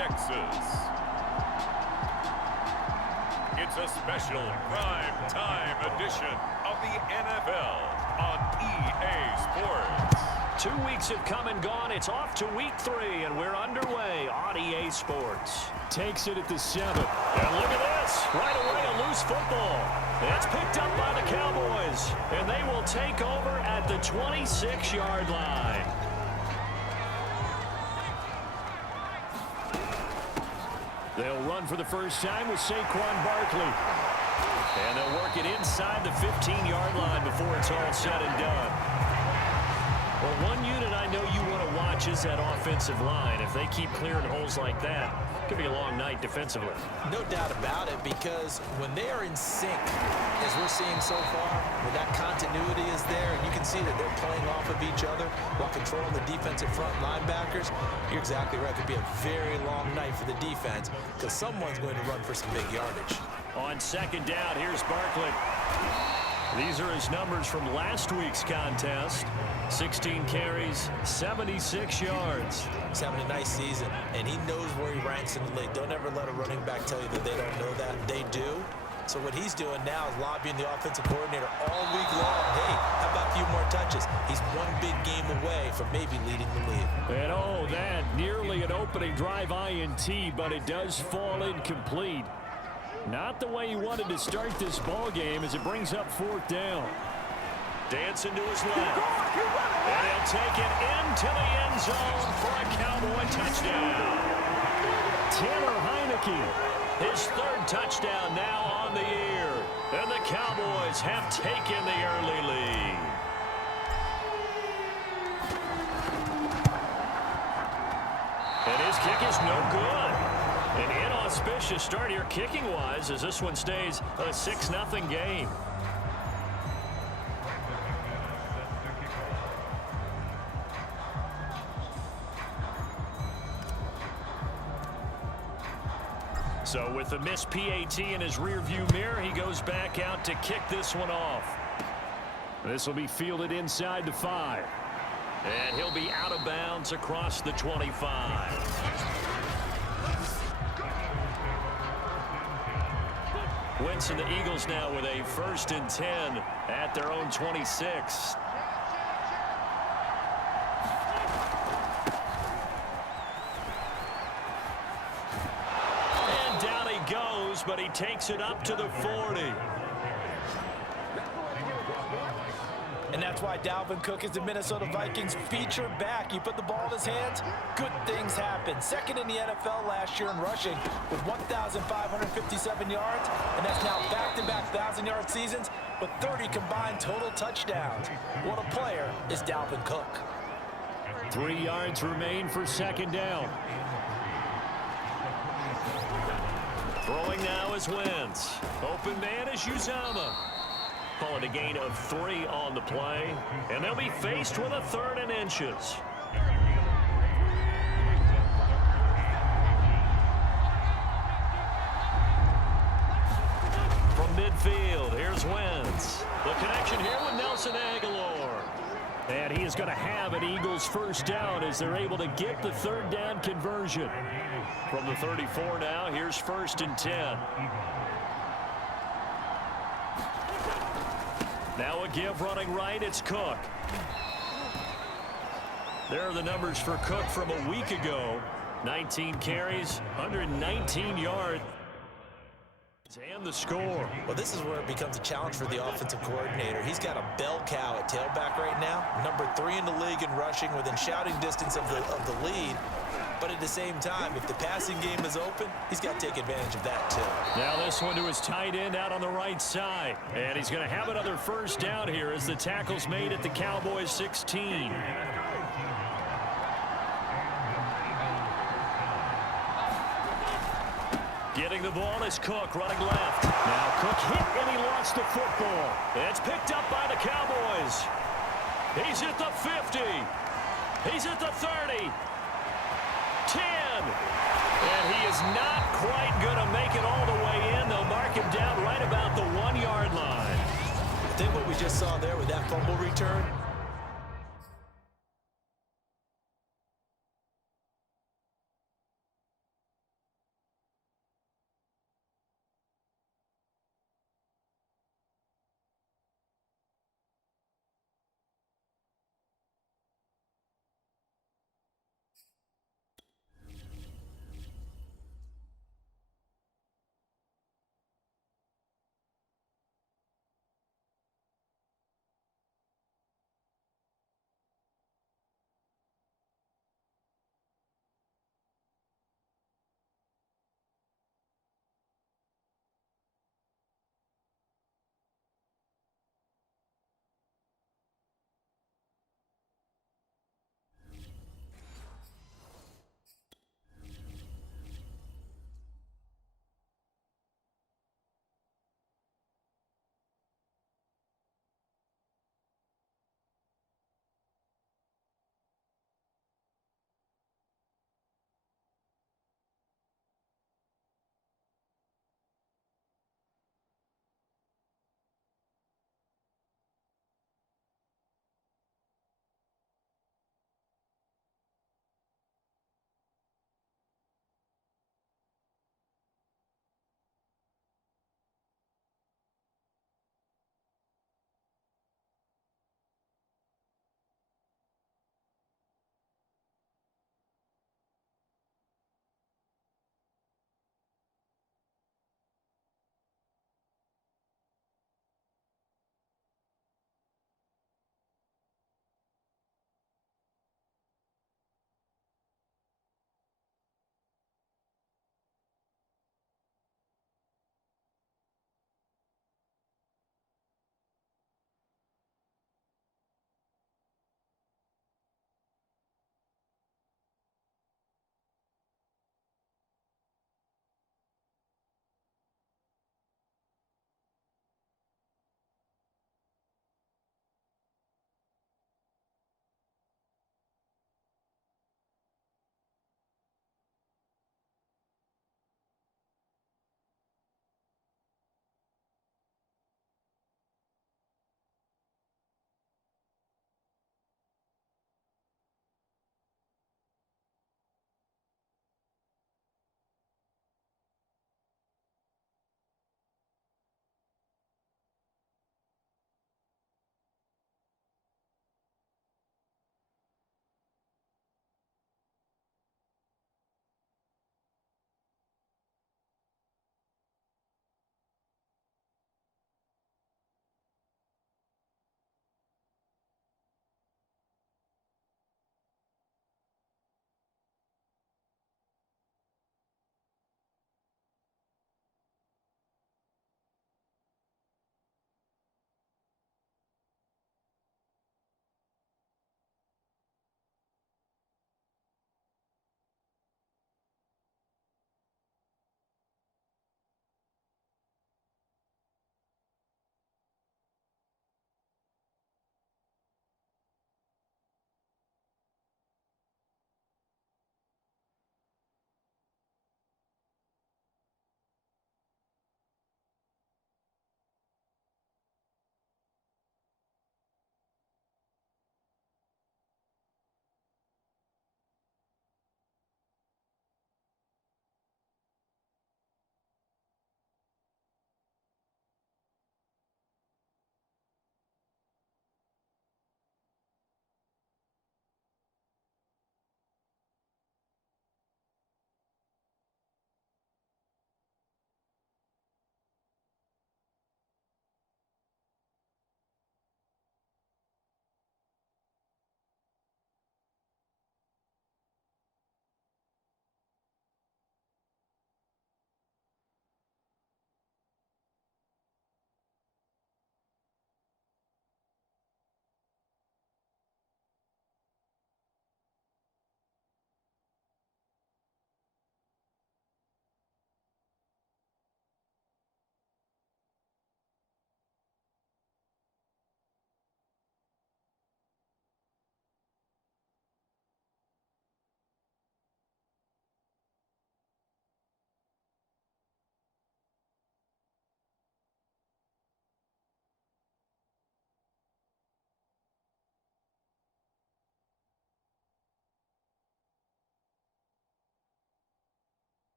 Texas. It's a special prime time edition of the NFL on EA Sports. 2 weeks have come and gone. It's off to week 3, and we're underway on EA Sports. Takes it at the 7. And look at this. Right away, a loose football. It's picked up by the Cowboys, and they will take over at the 26-yard line. They'll run for the first time with Saquon Barkley. And they'll work it inside the 15-yard line before it's all said and done. Well, one unit I know you want to watch is that offensive line. If they keep clearing holes like that, it could be a long night defensively. No doubt about it, because when they are in sync, as we're seeing so far, when that continuity is there, and you can see that they're playing off of each other while controlling the defensive front linebackers, you're exactly right. It could be a very long night for the defense, because someone's going to run for some big yardage. On second down, here's Barkley. These are his numbers from last week's contest. 16 carries, 76 yards. He's having a nice season, and he knows where he ranks in the league. Don't ever let a running back tell you that they don't know that. They do. So what he's doing now is lobbying the offensive coordinator all week long. Hey, how about a few more touches? He's one big game away from maybe leading the league. And oh, that nearly an opening drive INT, but it does fall incomplete. Not the way he wanted to start this ball game as it brings up fourth down. Dancing to his left. And he'll take it into the end zone for a Cowboy touchdown. Taylor Heineke. His third touchdown now on the year. And the Cowboys have taken the early lead. And his kick is no good. An inauspicious start here kicking-wise as this one stays a 6-0 game. So with the missed PAT in his rearview mirror, he goes back out to kick this one off. This will be fielded inside the 5. And he'll be out of bounds across the 25. Wentz and the Eagles now with a 1st and 10 at their own 26. And down he goes, but he takes it up to the 40. And that's why Dalvin Cook is the Minnesota Vikings feature back. You put the ball in his hands, good things happen. Second in the NFL last year in rushing with 1,557 yards, and that's now back-to-back 1,000-yard seasons with 30 combined total touchdowns. What a player is Dalvin Cook. 3 yards remain for second down. Throwing now is Wentz. Open man is Uzomah. Call it a gain of 3 on the play. And they'll be faced with a 3rd and inches. From midfield, here's Wentz. The connection here with Nelson Agholor. And he is going to have an Eagles first down as they're able to get the 3rd down conversion. From the 34 now, here's 1st and 10. Now a give running right, it's Cook. There are the numbers for Cook from a week ago. 19 carries, 119 yards. And the score. Well, this is where it becomes a challenge for the offensive coordinator. He's got a bell cow at tailback right now. Number 3 in the league in rushing within shouting distance of the lead. But at the same time, if the passing game is open, he's got to take advantage of that too. Now this one to his tight end out on the right side. And he's going to have another first down here as the tackle's made at the Cowboys 16. Getting the ball is Cook running left. Now Cook hit and he lost the football. It's picked up by the Cowboys. He's at the 50. He's at the 30. 10. And he is not quite going to make it all the way in. They'll mark him down right about the 1-yard line. I think what we just saw there with that fumble return,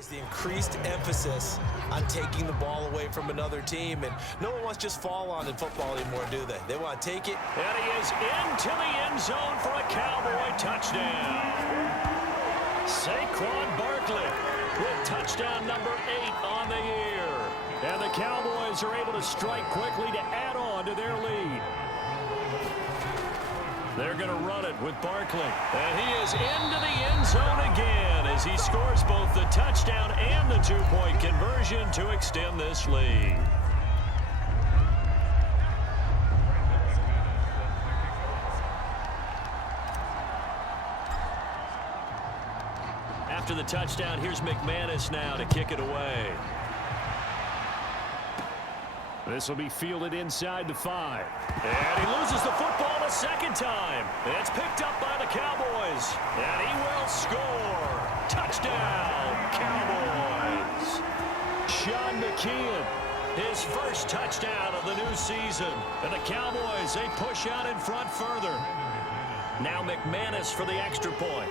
is the increased emphasis on taking the ball away from another team. And no one wants to just fall on in football anymore, do they? They want to take it. And he is into the end zone for a Cowboy touchdown. Saquon Barkley with touchdown number 8 on the year. And the Cowboys are able to strike quickly to add on to their lead. They're going to run it with Barkley. And he is into the end zone again as he scores both the touchdown and the 2-point conversion to extend this lead. After the touchdown, here's McManus now to kick it away. This will be fielded inside the 5. And he loses the football a second time. It's picked up by the Cowboys. And he will score. Touchdown, Cowboys. Sean McKeon. His first touchdown of the new season. And the Cowboys, they push out in front further. Now McManus for the extra point.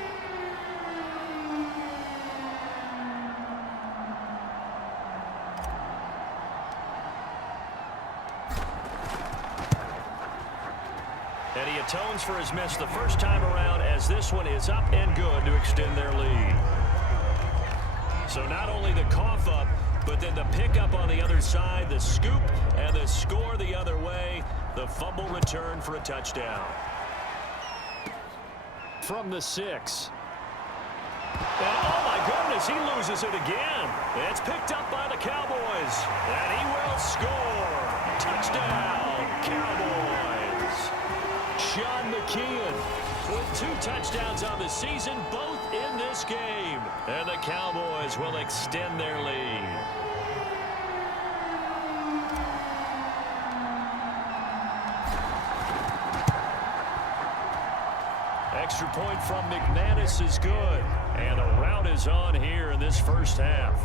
And he atones for his miss the first time around as this one is up and good to extend their lead. So not only the cough up, but then the pickup on the other side, the scoop, and the score the other way, the fumble return for a touchdown. From the 6. And oh my goodness, he loses it again. It's picked up by the Cowboys. And he will score. Touchdown, Cowboys. Sean McKeon with 2 touchdowns on the season, both in this game. And the Cowboys will extend their lead. Extra point from McManus is good. And a rout is on here in this first half.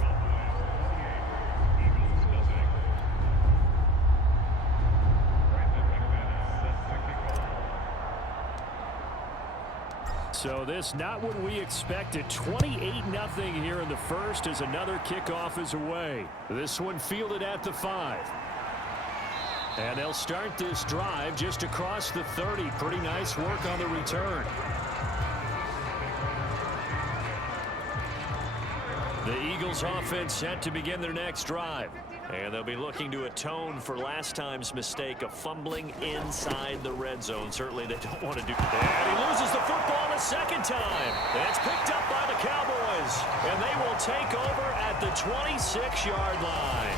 So this not what we expected. 28-0 here in the first as another kickoff is away. This one fielded at the 5. And they'll start this drive just across the 30. Pretty nice work on the return. The Eagles offense set to begin their next drive. And they'll be looking to atone for last time's mistake of fumbling inside the red zone. Certainly they don't want to do that. And he loses the football a second time. It's picked up by the Cowboys. And they will take over at the 26-yard line.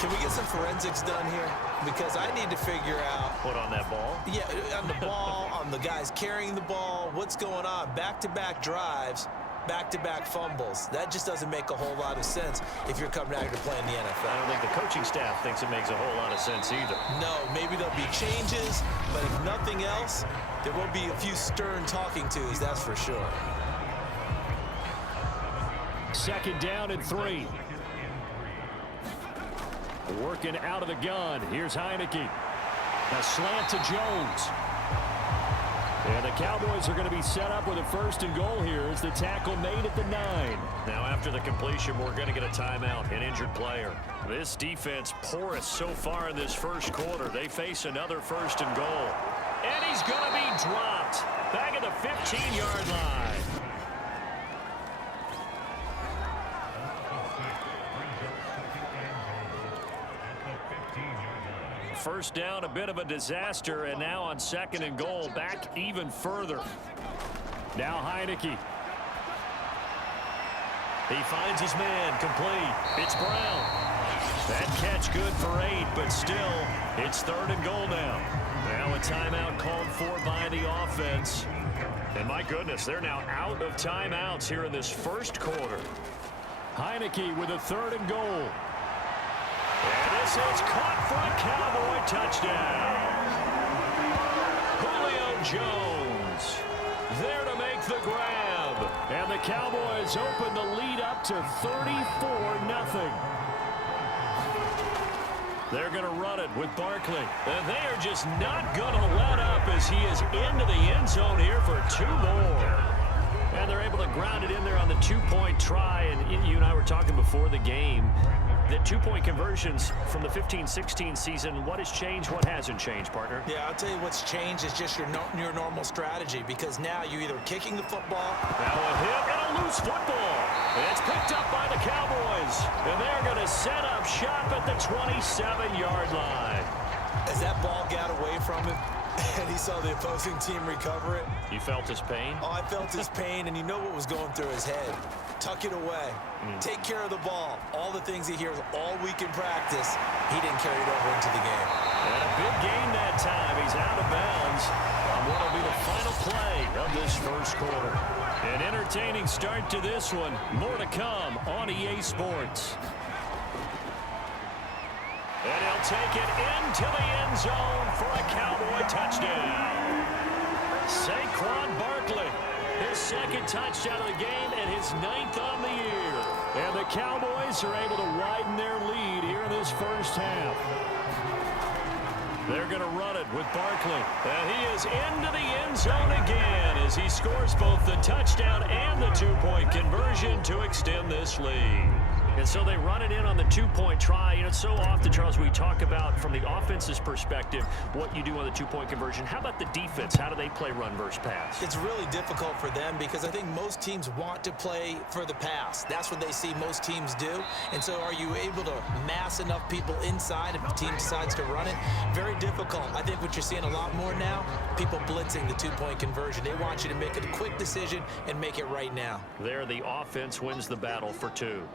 Can we get some forensics done here? Because I need to figure out. Put on that ball? Yeah, on the ball, on the guys carrying the ball. What's going on? Back-to-back drives. Back-to-back fumbles. That just doesn't make a whole lot of sense if you're coming out here to play in the NFL. I don't think the coaching staff thinks it makes a whole lot of sense either. No, maybe there'll be changes, but if nothing else, there will be a few stern talking tos, that's for sure. Second down and 3. Working out of the gun. Here's Heineke. A slant to Jones. And the Cowboys are going to be set up with a 1st and goal here as the tackle made at the 9. Now after the completion, we're going to get a timeout, an injured player. This defense porous so far in this first quarter. They face another 1st and goal. And he's going to be dropped back at the 15-yard line. First down, a bit of a disaster, and now on 2nd and goal, back even further. Now Heineke. He finds his man, complete. It's Brown. That catch good for 8, but still, it's 3rd and goal now. Now a timeout called for by the offense. And my goodness, they're now out of timeouts here in this first quarter. Heineke with a 3rd and goal. And this is caught for a Cowboy touchdown. Julio Jones there to make the grab. And the Cowboys open the lead up to 34-0. They're going to run it with Barkley. And they are just not going to let up as he is into the end zone here for 2 more. And they're able to ground it in there on the two-point try. And you and I were talking before the game that two-point conversions from the 15-16 season, what has changed, what hasn't changed, partner? Yeah, I'll tell you what's changed is just your normal strategy, because now you're either kicking the football. Now a hit and a loose football. It's picked up by the Cowboys. And they're going to set up shop at the 27-yard line. As that ball got away from him, and he saw the opposing team recover it. You felt his pain? Oh, I felt his pain, and you know what was going through his head. Tuck it away. Take care of the ball. All the things he hears all week in practice, he didn't carry it over into the game. And a big gain that time. He's out of bounds on what will be the final play of this first quarter. An entertaining start to this one. More to come on EA Sports. And he'll take it into the end zone for a Cowboy touchdown. Saquon Barkley, his second touchdown of the game and his 9th on the year. And the Cowboys are able to widen their lead here in this first half. They're going to run it with Barkley. And he is into the end zone again as he scores both the touchdown and the two-point conversion to extend this lead. And so they run it in on the two-point try. You know, so often, Charles, we talk about from the offense's perspective what you do on the two-point conversion. How about the defense? How do they play run versus pass? It's really difficult for them because I think most teams want to play for the pass. That's what they see most teams do. And so are you able to mass enough people inside if the team decides to run it? Very difficult. I think what you're seeing a lot more now, people blitzing the two-point conversion. They want you to make a quick decision and make it right now. There, the offense wins the battle for two.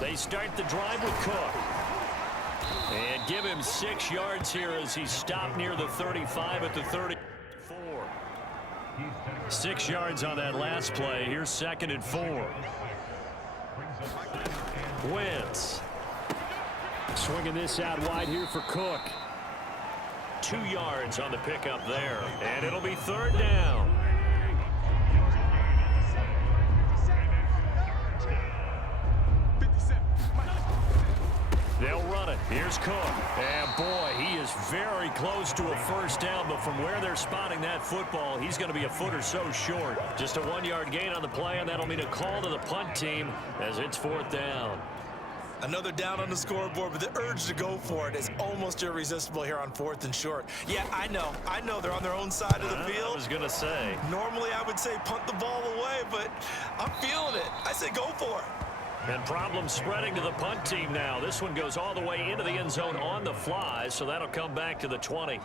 They start the drive with Cook. And give him 6 yards here as he's stopped near the 35 at the 34. 6 yards on that last play. Here's 2nd and 4. Wentz. Swinging this out wide here for Cook. 2 yards on the pickup there. And it'll be 3rd down. They'll run it. Here's Cook. And boy, he is very close to a first down, but from where they're spotting that football, he's going to be a foot or so short. Just a 1-yard gain on the play, and that'll mean a call to the punt team as it's 4th down. Another down on the scoreboard, but the urge to go for it is almost irresistible here on 4th and short. Yeah, I know they're on their own side of the field. I was going to say. Normally I would say punt the ball away, but I'm feeling it. I say go for it. And problems spreading to the punt team now. This one goes all the way into the end zone on the fly, so that'll come back to the 20.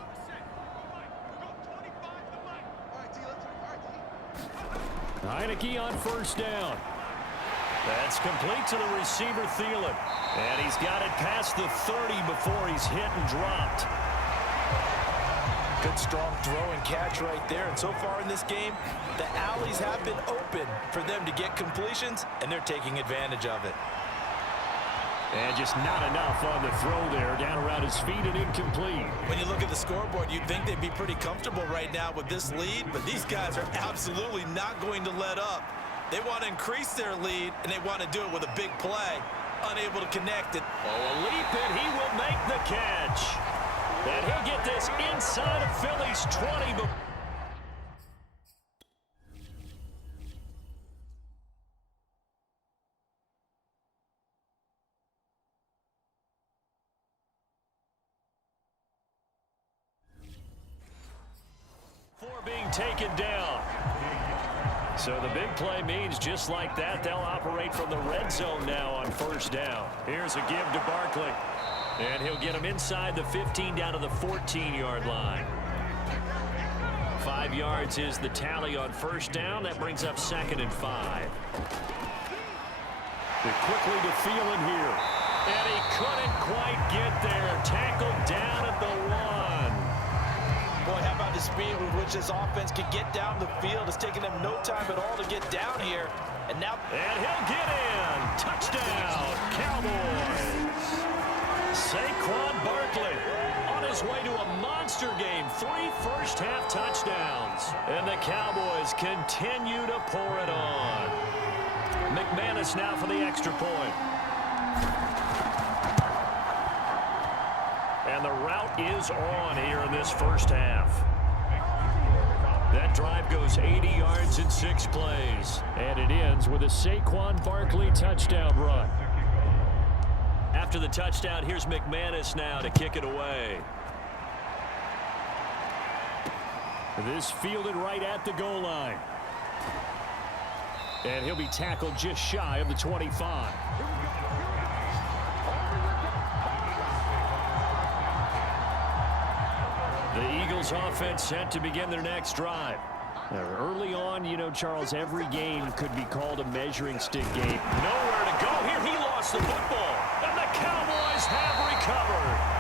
Heineke on first down. That's complete to the receiver, Thielen. And he's got it past the 30 before he's hit and dropped. Good strong throw and catch right there. And so far in this game, the alleys have been open for them to get completions, and they're taking advantage of it. And just not enough on the throw there. Down around his feet and incomplete. When you look at the scoreboard, you'd think they'd be pretty comfortable right now with this lead, but these guys are absolutely not going to let up. They want to increase their lead, and they want to do it with a big play. Unable to connect it. Oh, a leap, and he will make the catch. And he'll get this inside of Philly's 20. Before being taken down. So the big play means just like that, they'll operate from the red zone now on first down. Here's a give to Barkley. And he'll get him inside the 15 down to the 14-yard line. 5 yards is the tally on first down. That brings up 2nd and 5. Quickly to Thielen here. And he couldn't quite get there. Tackled down at the 1. Boy, how about the speed with which this offense can get down the field? It's taking them no time at all to get down here. And now... And he'll get in. Touchdown, Cowboys. Saquon Barkley on his way to a monster game. 3 first-half touchdowns. And the Cowboys continue to pour it on. McManus now for the extra point. And the route is on here in this first half. That drive goes 80 yards in 6 plays. And it ends with a Saquon Barkley touchdown run. After the touchdown, here's McManus now to kick it away. This fielded right at the goal line. And he'll be tackled just shy of the 25. The Eagles offense set to begin their next drive. Early on, you know, Charles, every game could be called a measuring stick game. Nowhere to go here. He lost the football. And the Cowboys have recovered.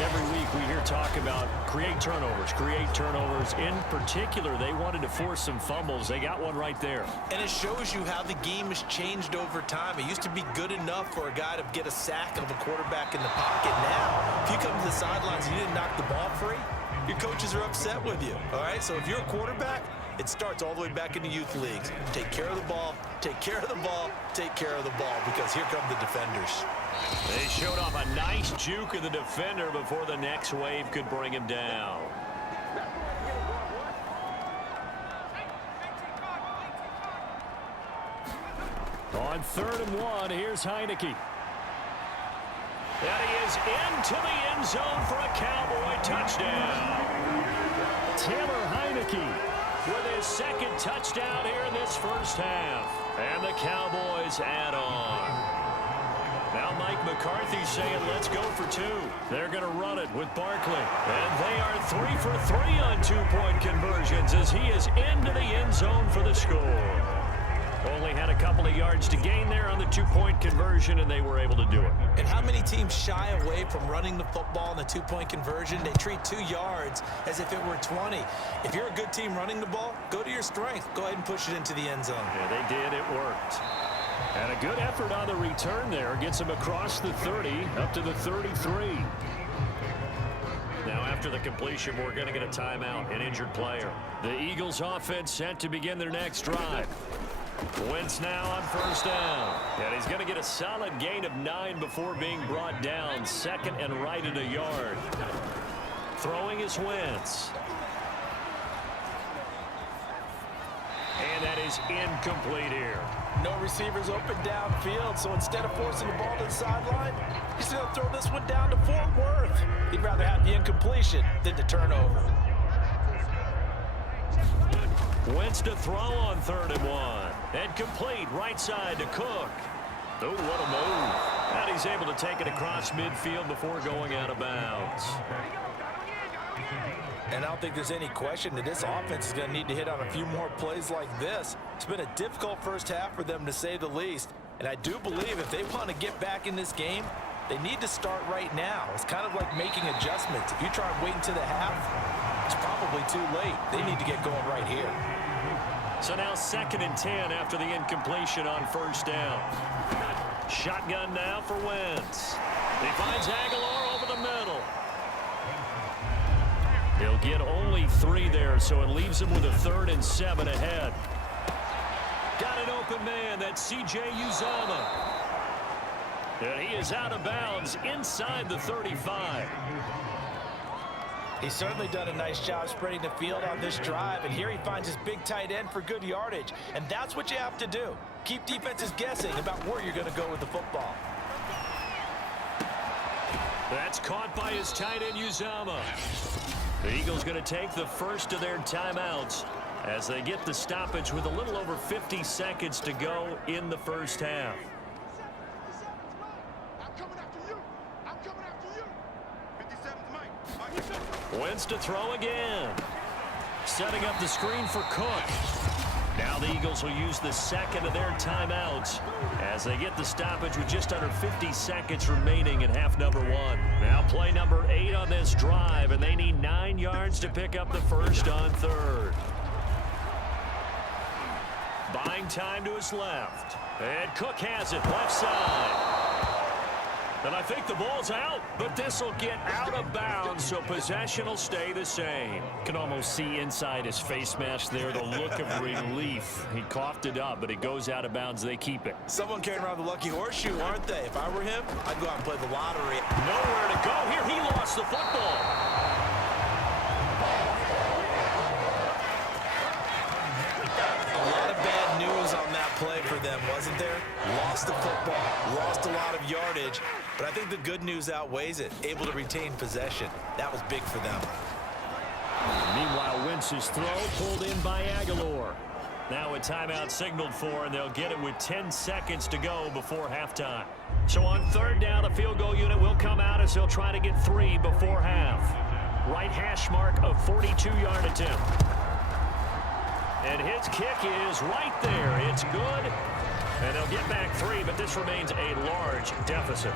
Every week we hear talk about create turnovers. In particular, they wanted to force some fumbles. They got one right there. And it shows you how the game has changed over time. It used to be good enough for a guy to get a sack of a quarterback in the pocket. Now, if you come to the sidelines and you didn't knock the ball free, your coaches are upset with you. All right, so if you're a quarterback, it starts all the way back in the youth leagues. Take care of the ball, take care of the ball, take care of the ball, because here come the defenders. They showed off a nice juke of the defender before the next wave could bring him down. On 3rd and 1, here's Heineke. And he is into the end zone for a Cowboy touchdown. Taylor Heineke with his second touchdown here in this first half. And the Cowboys add on. Now Mike McCarthy saying, let's go for 2. They're going to run it with Barkley. And they are 3 for 3 on 2-point conversions as he is into the end zone for the score. Only had a couple of yards to gain there on the 2-point conversion, and they were able to do it. And how many teams shy away from running the football in the 2-point conversion? They treat 2 yards as if it were 20. If you're a good team running the ball, go to your strength. Go ahead and push it into the end zone. Yeah, they did. It worked. And a good effort on the return there. Gets him across the 30, up to the 33. Now, after the completion, we're going to get a timeout, an injured player. The Eagles offense set to begin their next drive. Wentz now on 1st down. And he's going to get a solid gain of 9 before being brought down. 2nd and right at a yard. Throwing is Wentz. And that is incomplete here. No receivers open downfield, so instead of forcing the ball to the sideline, he's going to throw this one down to Fort Worth. He'd rather have the incompletion than the turnover. Wentz to throw on 3rd and 1. And complete right side to Cook. Oh, what a move. And he's able to take it across midfield before going out of bounds. And I don't think there's any question that this offense is going to need to hit on a few more plays like this. It's been a difficult first half for them, to say the least. And I do believe if they want to get back in this game, they need to start right now. It's kind of like making adjustments. If you try and wait until the half, it's probably too late. They need to get going right here. So now 2nd and 10 after the incompletion on 1st down. Shotgun now for Wentz. He finds Aguilar over the middle. He'll get only 3 there, so it leaves him with a 3rd and 7 ahead. Got an open man. That's C.J. Uzomah. And he is out of bounds inside the 35. He's certainly done a nice job spreading the field on this drive, and here he finds his big tight end for good yardage. And that's what you have to do. Keep defenses guessing about where you're going to go with the football. That's caught by his tight end, Uzomah. The Eagles going to take the first of their timeouts as they get the stoppage with a little over 50 seconds to go in the first half. Wentz to throw again. Setting up the screen for Cook. Now the Eagles will use the 2nd of their timeouts as they get the stoppage with just under 50 seconds remaining in half number 1. Now play number 8 on this drive, and they need 9 yards to pick up the first on 3rd. Buying time to his left. And Cook has it left side. And I think the ball's out, but this will get out of bounds, so possession will stay the same. Can almost see inside his face mask there the look of relief. He coughed it up, but it goes out of bounds. They keep it. Someone carrying around the lucky horseshoe, aren't they? If I were him, I'd go out and play the lottery. Nowhere to go here. He lost the football. yardage, but I think the good news outweighs it. Able to retain possession. That was big for them. Meanwhile, Wentz's throw pulled in by Aguilar. Now a timeout signaled for, and they'll get it with 10 seconds to go before halftime. So on third down, the field goal unit will come out as they'll try to get 3 before half. Right hash mark of 42-yard attempt. And his kick is right there. It's good. And they'll get back 3, but this remains a large deficit.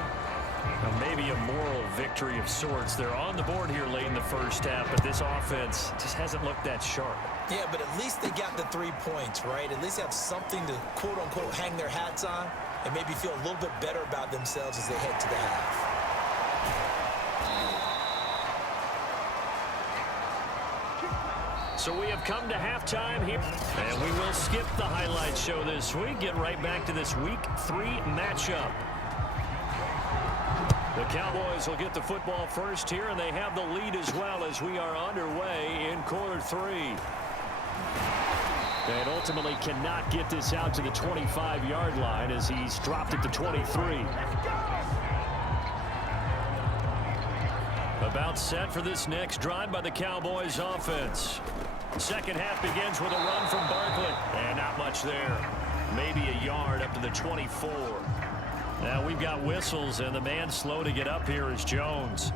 Well, maybe a moral victory of sorts. They're on the board here late in the first half, but this offense just hasn't looked that sharp. Yeah, but at least they got the 3 points, right? At least have something to, quote-unquote, hang their hats on and maybe feel a little bit better about themselves as they head to the half. So we have come to halftime here, and we will skip the highlight show this week. Get right back to this Week 3 matchup. The Cowboys will get the football first here, and they have the lead as well as we are underway in quarter 3. And ultimately cannot get this out to the 25-yard line as he's dropped it to 23. About set for this next drive by the Cowboys offense. Second half begins with a run from Barkley. And not much there. Maybe a yard up to the 24. Now we've got whistles, and the man slow to get up here is Jones.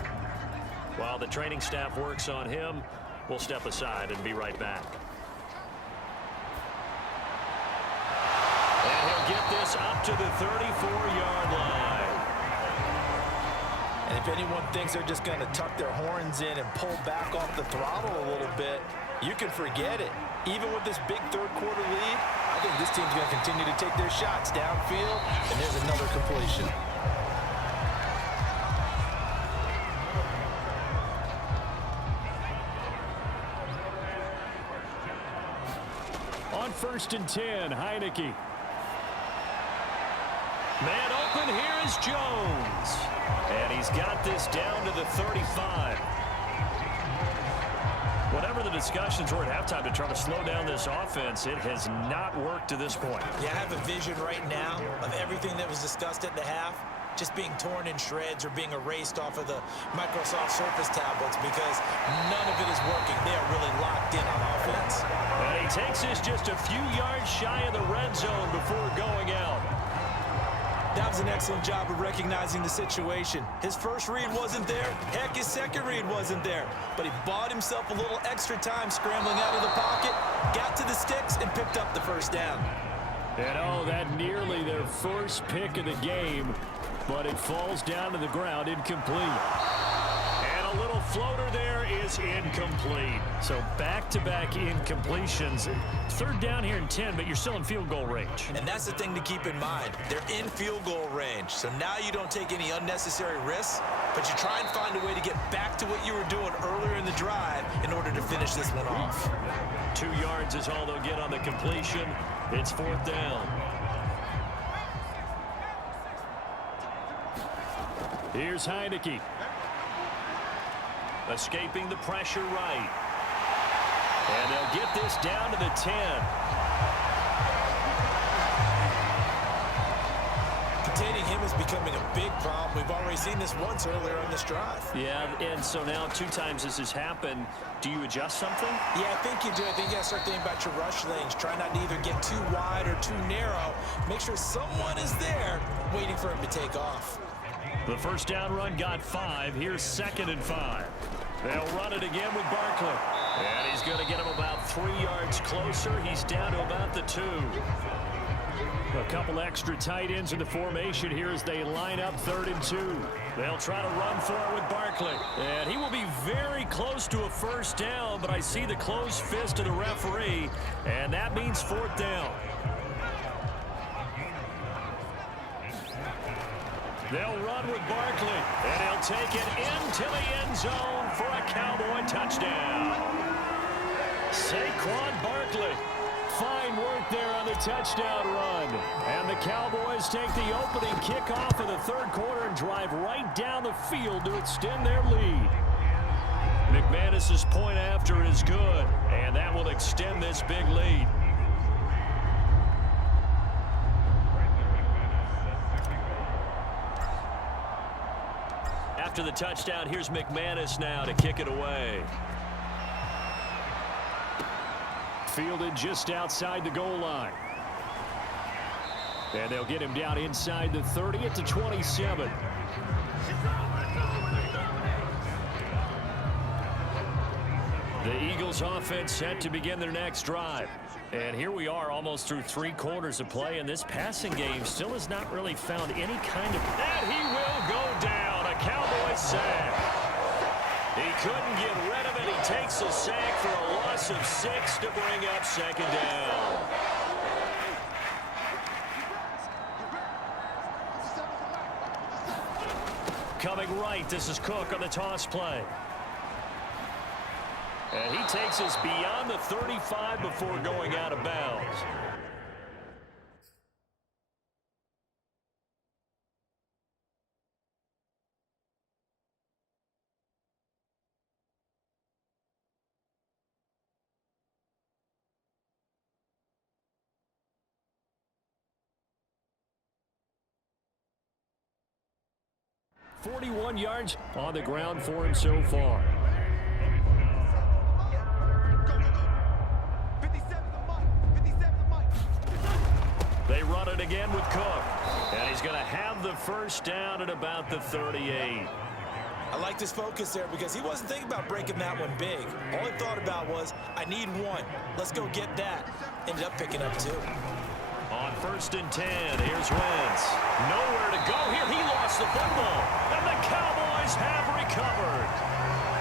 While the training staff works on him, we'll step aside and be right back. And he'll get this up to the 34-yard line. And if anyone thinks they're just going to tuck their horns in and pull back off the throttle a little bit, you can forget it. Even with this big third-quarter lead, I think this team's going to continue to take their shots downfield, and there's another completion. On 1st and 10, Heineke. Man open, here is Jones. And he's got this down to the 35. Whatever the discussions were at halftime to try to slow down this offense, it has not worked to this point. Yeah, I have a vision right now of everything that was discussed at the half just being torn in shreds or being erased off of the Microsoft Surface tablets because none of it is working. They are really locked in on offense. And he takes this just a few yards shy of the red zone before going out. That was an excellent job of recognizing the situation. His first read wasn't there. Heck, his second read wasn't there. But he bought himself a little extra time scrambling out of the pocket, got to the sticks, and picked up the first down. And oh, that nearly their first pick of the game, but it falls down to the ground incomplete. And a little floater there is incomplete. So back-to-back incompletions. Third down here in 10, but you're still in field goal range. And that's the thing to keep in mind. They're in field goal range. So now you don't take any unnecessary risks, but you try and find a way to get back to what you were doing earlier in the drive in order to finish this one off. 2 yards is all they'll get on the completion. It's 4th down. Here's Heineke. Escaping the pressure right. And they'll get this down to the 10. Containing him is becoming a big problem. We've already seen this once earlier on this drive. Yeah, and so now 2 times this has happened. Do you adjust something? Yeah, I think you do. I think you got to start thinking about your rush lanes. Try not to either get too wide or too narrow. Make sure someone is there waiting for him to take off. The first down run got 5. Here's 2nd and 5. They'll run it again with Barkley. And he's going to get him about 3 yards closer. He's down to about the 2. A couple extra tight ends in the formation here as they line up 3rd and 2. They'll try to run for it with Barkley. And he will be very close to a first down, but I see the closed fist of the referee, and that means 4th down. They'll run with Barkley, and he'll take it into the end zone for a Cowboy touchdown. Saquon Barkley. Fine work there on the touchdown run. And the Cowboys take the opening kickoff of the 3rd quarter and drive right down the field to extend their lead. McManus's point after is good, and that will extend this big lead. After the touchdown, here's McManus now to kick it away. Fielded just outside the goal line. And they'll get him down inside the 30 at the 27. The Eagles offense set to begin their next drive. And here we are almost through 3 quarters of play, and this passing game still has not really found any kind of... And he will go down. A Cowboys sack. He couldn't get rid of it. He takes a sack for a loss of 6 to bring up second down. Coming right, this is Cook on the toss play. And he takes us beyond the 35 before going out of bounds. .41 yards on the ground for him so far. They run it again with Cook. And he's going to have the first down at about the 38. I liked his focus there because he wasn't thinking about breaking that one big. All he thought about was, I need one. Let's go get that. Ended up picking up 2. On 1st and 10, here's Wentz. Nowhere to go here. He lost the football. And the Cowboys have recovered.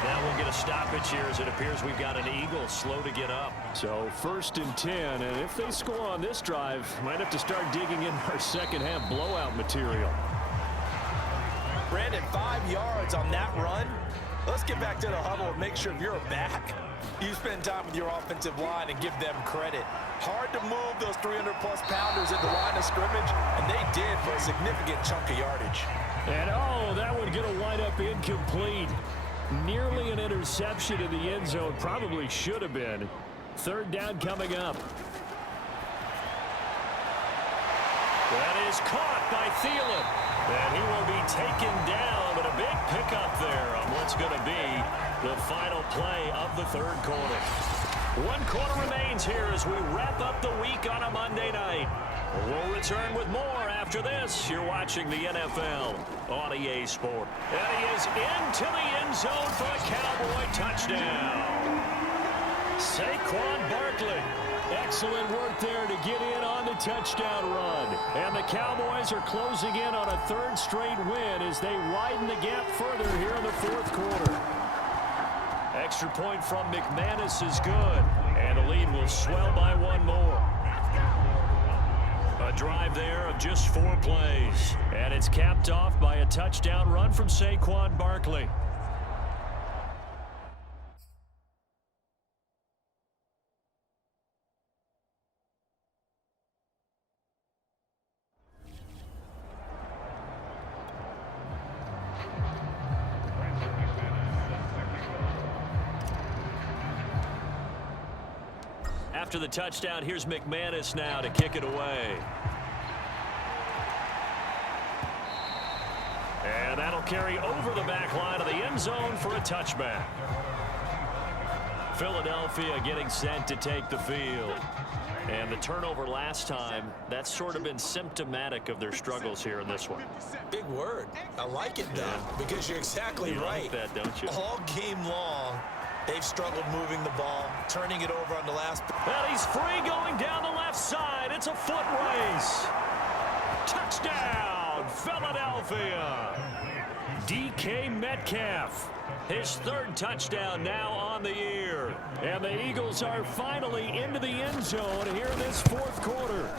Now we'll get a stoppage here as it appears we've got an Eagle slow to get up. So 1st and 10, and if they score on this drive, might have to start digging in our second half blowout material. Brandon, 5 yards on that run. Let's get back to the huddle and make sure you're back. You spend time with your offensive line and give them credit. Hard to move those 300-plus pounders at the line of scrimmage, and they did for a significant chunk of yardage. And oh, that one going to wind up incomplete. Nearly an interception in the end zone. Probably should have been. 3rd down coming up. That is caught by Thielen. And he will be taken down, but a big pickup there on what's going to be the final play of the 3rd quarter. 1 quarter remains here as we wrap up the week on a Monday night. We'll return with more after this. You're watching the NFL on EA Sport. And he is into the end zone for a Cowboy touchdown. Saquon Barkley. Excellent work there to get in on the touchdown run. And the Cowboys are closing in on a 3rd straight win as they widen the gap further here in the 4th quarter. Extra point from McManus is good. And the lead will swell by 1 more. A drive there of just 4 plays. And it's capped off by a touchdown run from Saquon Barkley. After the touchdown, here's McManus now to kick it away. And that'll carry over the back line of the end zone for a touchback. Philadelphia getting set to take the field. And the turnover last time, that's sort of been symptomatic of their struggles here in this one. Big word. I like it, though, because you're exactly you right. Like that, don't you? All game long, they've struggled moving the ball, turning it over on the last. Well, he's free going down the left side. It's a foot race. Touchdown, Philadelphia. DK Metcalf. His 3rd touchdown now on the year. And the Eagles are finally into the end zone here in this 4th quarter.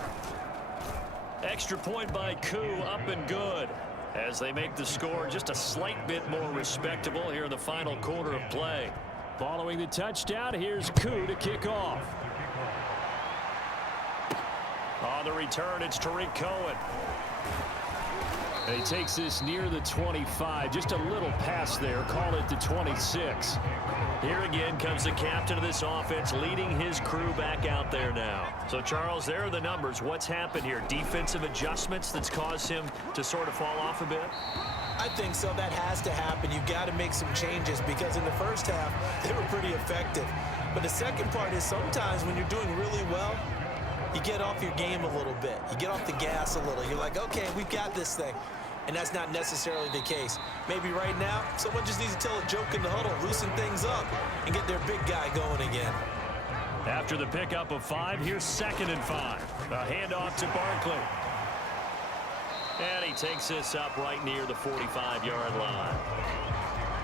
Extra point by Koo, up and good. As they make the score just a slight bit more respectable here in the final quarter of play. Following the touchdown, here's Koo to kick off. On the return, it's Tariq Cohen. And he takes this near the 25. Just a little pass there. Call it the 26. Here again comes the captain of this offense, leading his crew back out there now. So, Charles, there are the numbers. What's happened here? Defensive adjustments that's caused him to sort of fall off a bit? I think so. That has to happen. You've got to make some changes because in the first half, they were pretty effective. But the second part is sometimes when you're doing really well, you get off your game a little bit. You get off the gas a little. You're like, okay, we've got this thing. And that's not necessarily the case. Maybe right now, someone just needs to tell a joke in the huddle, loosen things up, and get their big guy going again. After the pickup of 5, here's 2nd and 5. A handoff to Barkley. And he takes this up right near the 45-yard line.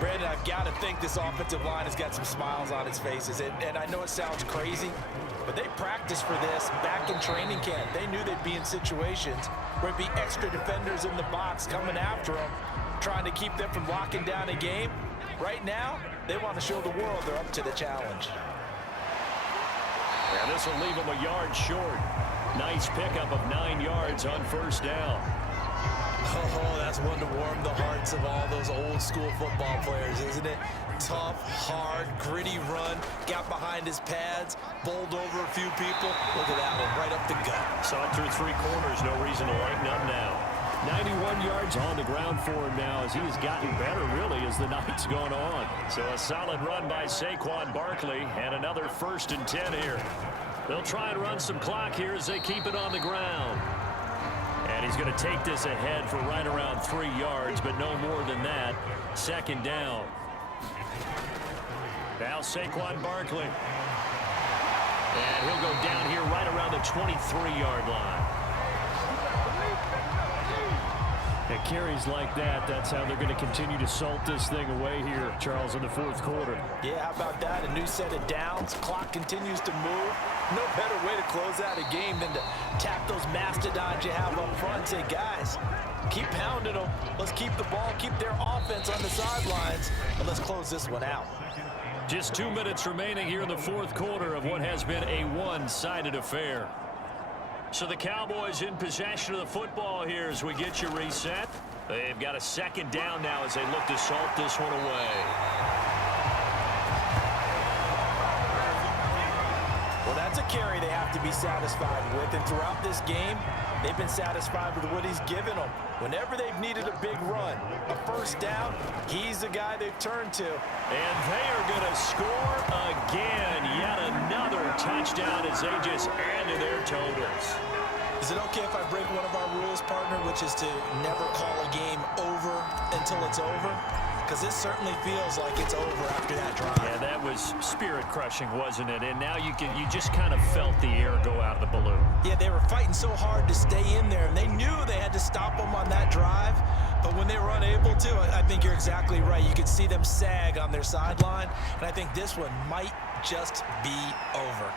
Brandon, I've got to think this offensive line has got some smiles on its faces. And I know it sounds crazy, but they practiced for this back in training camp. They knew they'd be in situations where it'd be extra defenders in the box coming after them, trying to keep them from locking down a game. Right now, they want to show the world they're up to the challenge. And this will leave them a yard short. Nice pickup of 9 yards on 1st down. Oh, that's one to warm the hearts of all those old school football players, isn't it? Tough, hard, gritty run, got behind his pads, bowled over a few people. Look at that one, right up the gut. Saw it through 3 corners, no reason to lighten up now. 91 yards on the ground for him now as he has gotten better, really, as the night's gone on. So a solid run by Saquon Barkley, and another 1st and 10 here. They'll try and run some clock here as they keep it on the ground. And he's going to take this ahead for right around 3 yards, but no more than that. 2nd down. Now Saquon Barkley. And he'll go down here right around the 23-yard line. At carries like that, that's how they're going to continue to salt this thing away here, Charles, in the 4th quarter. Yeah, how about that? A new set of downs. Clock continues to move. No better way to close out a game than to tap those mastodons you have up front and say, guys, keep pounding them. Let's keep the ball, keep their offense on the sidelines, and let's close this one out. Just 2 minutes remaining here in the 4th quarter of what has been a one-sided affair. So the Cowboys in possession of the football here as we get you reset. They've got a 2nd down now as they look to salt this one away. Well, that's a carry they have to be satisfied with. And throughout this game, they've been satisfied with what he's given them. Whenever they've needed a big run, a 1st down, he's the guy they've turned to. And they are going to score again. Yet another touchdown as they just add to their totals. Is it okay if I break one of our rules, partner, which is to never call a game over until it's over? Because this certainly feels like it's over after that drive. Yeah, that was spirit-crushing, wasn't it? And now you just kind of felt the air go out of the balloon. Yeah, they were fighting so hard to stay in there, and they knew they had to stop them on that drive. But when they were unable to, I think you're exactly right. You could see them sag on their sideline, and I think this one might just be over.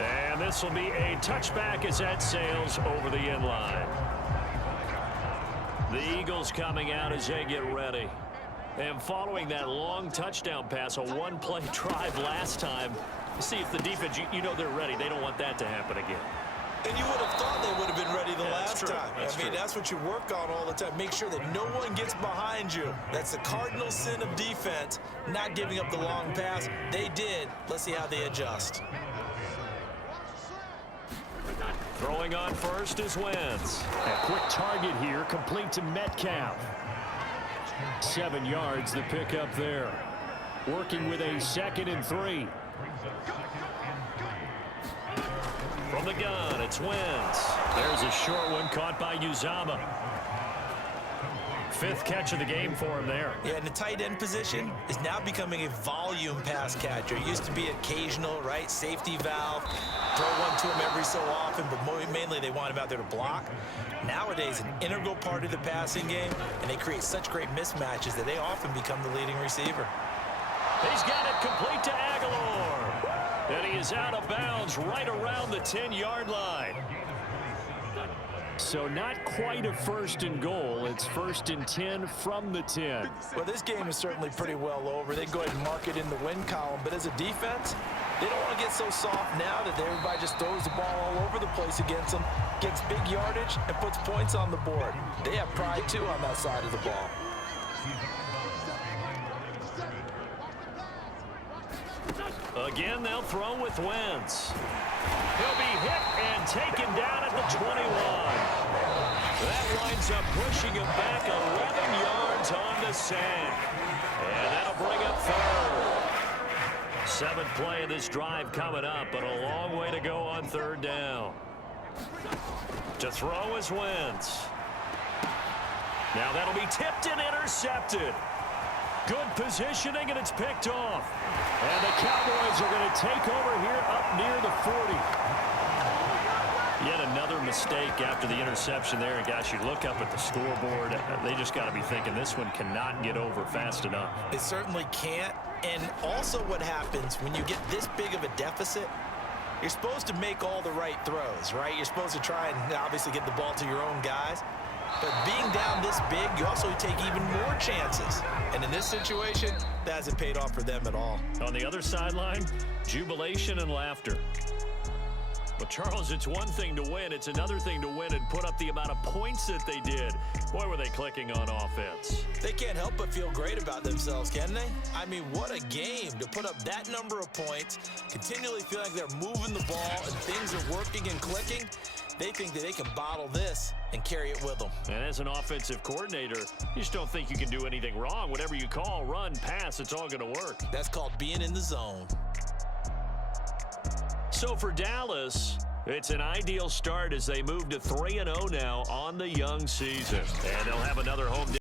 And this will be a touchback as that sails over the end line. The Eagles coming out as they get ready. And following that long touchdown pass, a one-play drive last time, see if the defense, you know they're ready. They don't want that to happen again. And you would have thought they would have been ready the last time. I mean, that's what you work on all the time. Make sure that no one gets behind you. That's the cardinal sin of defense, not giving up the long pass. They did. Let's see how they adjust. Throwing on first is Wentz. A quick target here, complete to Metcalf. 7 yards, the pickup there. Working with a 2nd and 3. From the gun, it's Wentz. There's a short one caught by Uzomah. 5th catch of the game for him there. Yeah, and the tight end position is now becoming a volume pass catcher. It used to be occasional, right? Safety valve. Throw one to him every so often, but mainly they want him out there to block. Nowadays, an integral part of the passing game, and they create such great mismatches that they often become the leading receiver. He's got it complete to Aguilar. And he is out of bounds right around the 10-yard line. So not quite a 1st and goal. It's 1st and 10 from the 10. Well, this game is certainly pretty well over. They go ahead and mark it in the win column. But as a defense, they don't want to get so soft now that everybody just throws the ball all over the place against them. gets big yardage, and puts points on the board. They have pride, too, on that side of the ball. Again, they'll throw with Wentz. He'll be hit and taken down at the 21. That winds up pushing him back 11 yards on the sack. And that'll bring up third. 7th play of this drive coming up, but a long way to go on 3rd down. To throw is Wentz. Now that'll be tipped and intercepted. Good positioning, and it's picked off. And the Cowboys are going to take over here up near the 40. Yet another mistake after the interception there. And, guys, you look up at the scoreboard. They just got to be thinking this one cannot get over fast enough. It certainly can't. And also what happens when you get this big of a deficit, you're supposed to make all the right throws, right? You're supposed to try and obviously get the ball to your own guys. But being down this big, you also take even more chances. And in this situation, that hasn't paid off for them at all. On the other sideline, jubilation and laughter. But, Charles, it's one thing to win. It's another thing to win and put up the amount of points that they did. Boy, were they clicking on offense. They can't help but feel great about themselves, can they? I mean, what a game to put up that number of points, continually feel like they're moving the ball and things are working and clicking. They think that they can bottle this and carry it with them. And as an offensive coordinator, you just don't think you can do anything wrong. Whatever you call, run, pass, it's all going to work. That's called being in the zone. So for Dallas, it's an ideal start as they move to 3-0 now on the young season. And they'll have another home